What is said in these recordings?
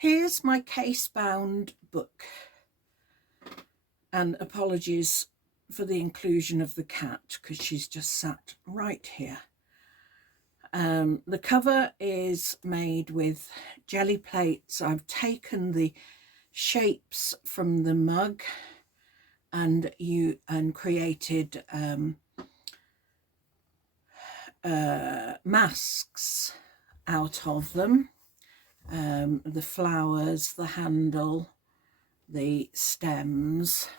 Here's my Casebound book, and apologies for the inclusion of the cat because she's just sat right here. The cover is made with jelly plates. I've taken the shapes from the mug and created masks out of them. The flowers, the handle, the stems.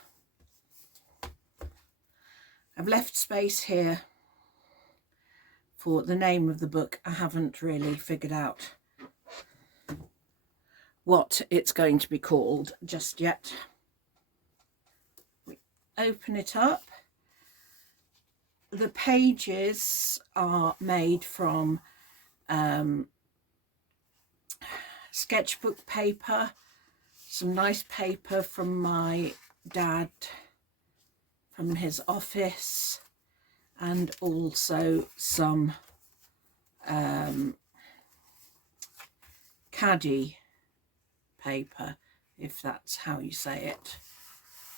I've left space here for the name of the book. I haven't really figured out what it's going to be called just yet. We open it up. The pages are made from sketchbook paper, some nice paper from my dad from his office, and also some caddy paper, if that's how you say it.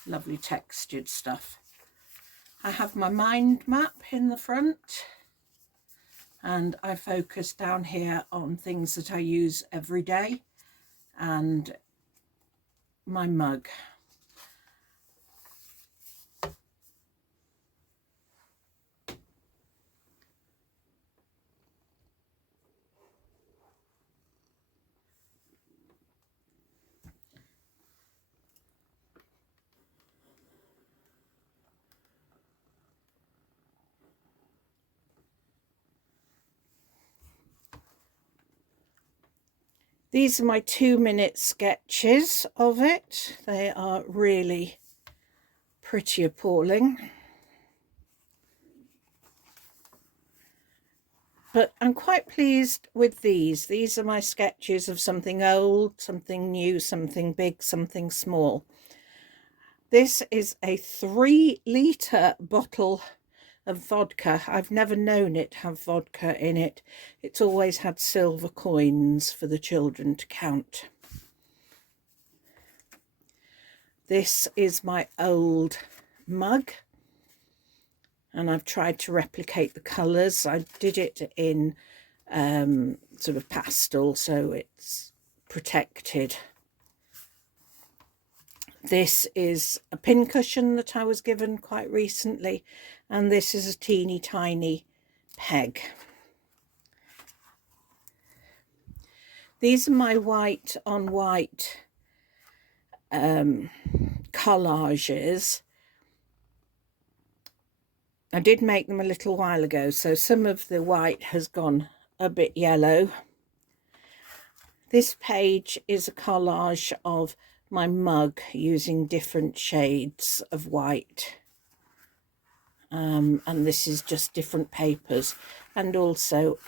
Lovely textured stuff. I have my mind map in the front, and I focus down here on things that I use every day, and my mug. These are my 2-minute sketches of it. They are really pretty appalling. But I'm quite pleased with these. These are my sketches of something old, something new, something big, something small. This is a 3-litre bottle of vodka. I've never known it have vodka in it. It's always had silver coins for the children to count. This is my old mug, and I've tried to replicate the colours. I did it in sort of pastel, so it's protected. This is a pincushion that I was given quite recently, and this is a teeny tiny peg. These are my white on white collages. I did make them a little while ago, so some of the white has gone a bit yellow. This page is a collage of my mug using different shades of white. And this is just different papers, and also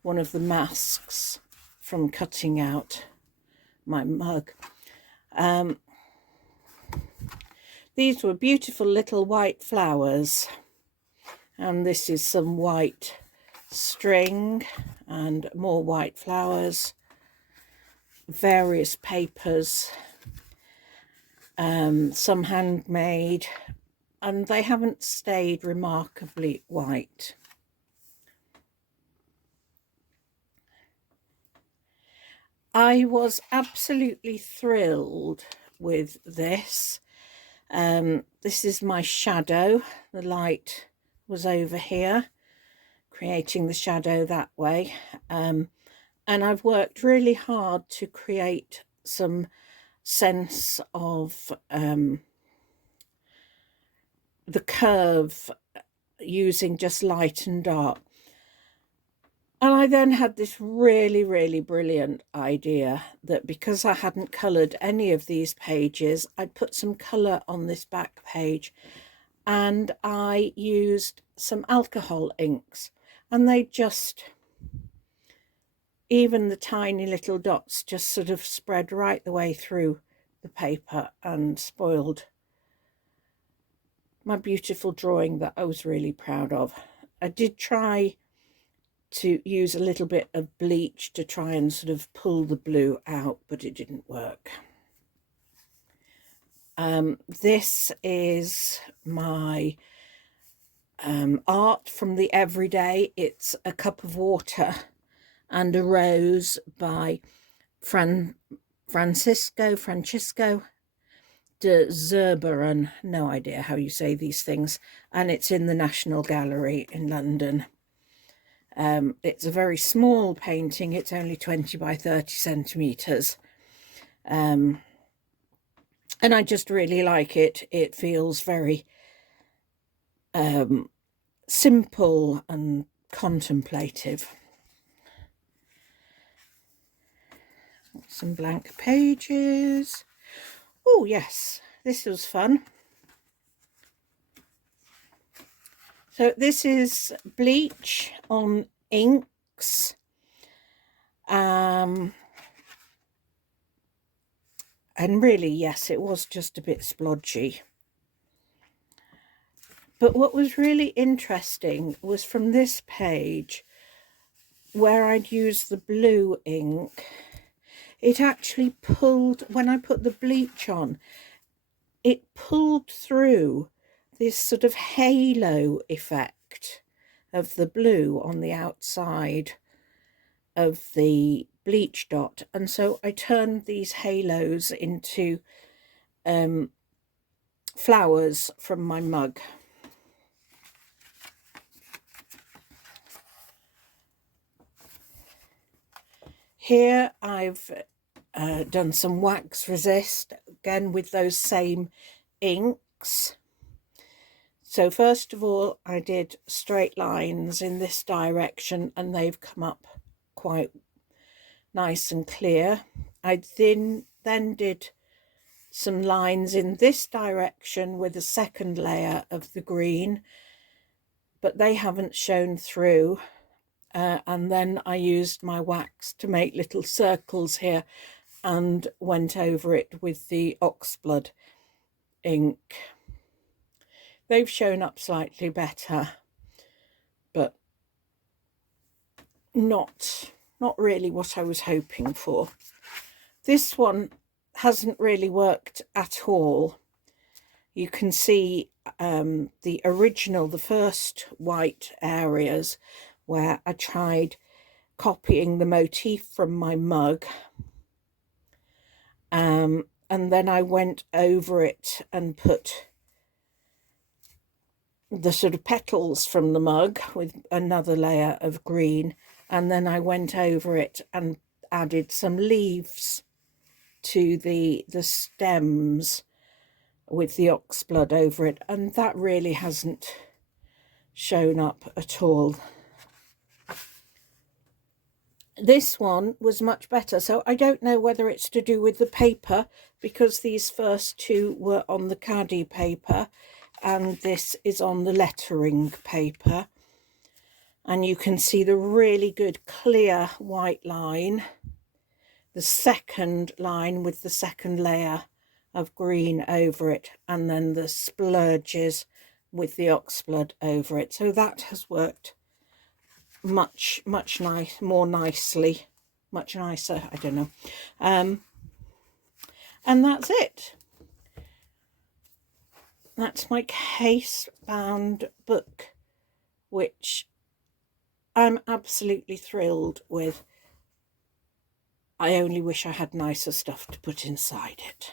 one of the masks from cutting out my mug. These were beautiful little white flowers, and this is some white string and more white flowers, various papers, some handmade, and they haven't stayed remarkably white. I was absolutely thrilled with this. This is my shadow. The light was over here, creating the shadow that way. And I've worked really hard to create some sense of the curve using just light and dark. And I then had this really, really brilliant idea that because I hadn't coloured any of these pages, I'd put some colour on this back page, and I used some alcohol inks, and they just, even the tiny little dots just sort of spread right the way through the paper and spoiled my beautiful drawing that I was really proud of. I did try to use a little bit of bleach to try and sort of pull the blue out, but it didn't work. This is my art from the everyday. It's a cup of water and a rose by Francisco de Zurbaran, no idea how you say these things, and it's in the National Gallery in London. It's a very small painting. It's only 20 by 30 centimetres. And I just really like it. It feels very simple and contemplative. Some blank pages. Oh yes, this was fun. So this is bleach on inks. And really, yes, it was just a bit splodgy. But what was really interesting was from this page where I'd used the blue ink, it actually pulled, when I put the bleach on, it pulled through this sort of halo effect of the blue on the outside of the bleach dot. And so I turned these halos into flowers from my mug. Here I've done some wax resist, again with those same inks. So first of all, I did straight lines in this direction and they've come up quite nice and clear. I then did some lines in this direction with a second layer of the green, but they haven't shown through. And then I used my wax to make little circles here and went over it with the oxblood ink. They've shown up slightly better, but not really what I was hoping for. This one hasn't really worked at all. You can see the original, the first white areas where I tried copying the motif from my mug, and then I went over it and put the sort of petals from the mug with another layer of green, and then I went over it and added some leaves to the stems with the oxblood over it, and that really hasn't shown up at all. This one was much better, so I don't know whether it's to do with the paper, because these first two were on the caddy paper and this is on the lettering paper, and you can see the really good clear white line, the second line with the second layer of green over it, and then the splurges with the oxblood over it. So that has worked much more nicely, much nicer, I don't know. And that's it. That's my Casebound book, which I'm absolutely thrilled with. I only wish I had nicer stuff to put inside it.